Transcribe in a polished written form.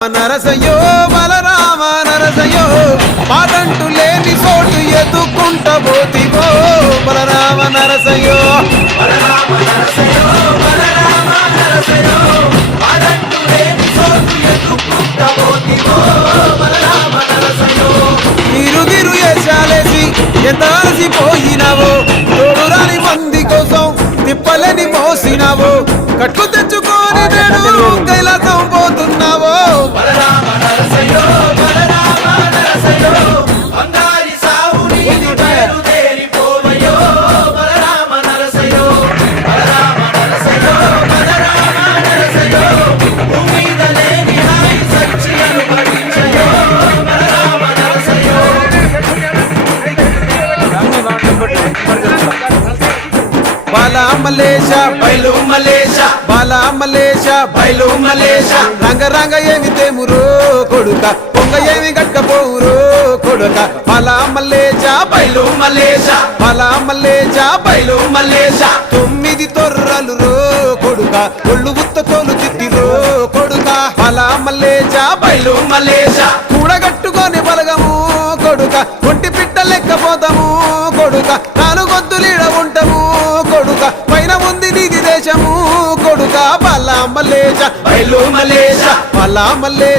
నరసయ్యో బలరామ నరసయ్యో పాదంటు లేని చోటు ఎదుకుంట పోతివో బలరామ నరసయ్యో బలరామ నరసయ్యో బలరామ నరసయ్యో పాదంటు లేని చోటు ఎదుకుంట పోతివో బలరామ నరసయ్యో తిరు ఏశాలేసి ఎంత అలసిపోయినావో తోడు రాని మంది కోసం తిప్పలని మోసినావో కట్లు తెచ్చుకొని నేను కైలాసం పోతున్నావో బలరామ నరసయ్యో బలరామ నరసయ్యో బంగారి సావు నీది బయలుదేరి పోవయ్యో బలరామ నరసయ్యో బలరామ నరసయ్యో బలరామ నరసయ్యో భూమిద లేని హాయి సచ్చి అనుభవించయో బలరామ నరసయ్యో బాలా మలేష బయలు మలేష బాలా మలేష బయలు మలేష రంగ రంగ ఏమి తేమురో కొడుక పొంగ ఏమి గట్టపోవురో కొడుక బాలా మలేష బయలు మలేష బాలా మలేష బయలు మలేష 9 తొర్రలు రో కొడుక ఒళ్ళు గుత్త తోలు తిట్టిరో కొడుక బాలా మలేష బయలు మలేష కూడగట్టుకొని బలగము కొడుక ఒంటి పిట్ట లెక్కపోతాము కొడుక నాలుగొద్దులీడ ఉంటాము కొడుక పైన ఉంది నీది దేశము కొడుక బలా మలేష బయలు మలేష బలా మలేష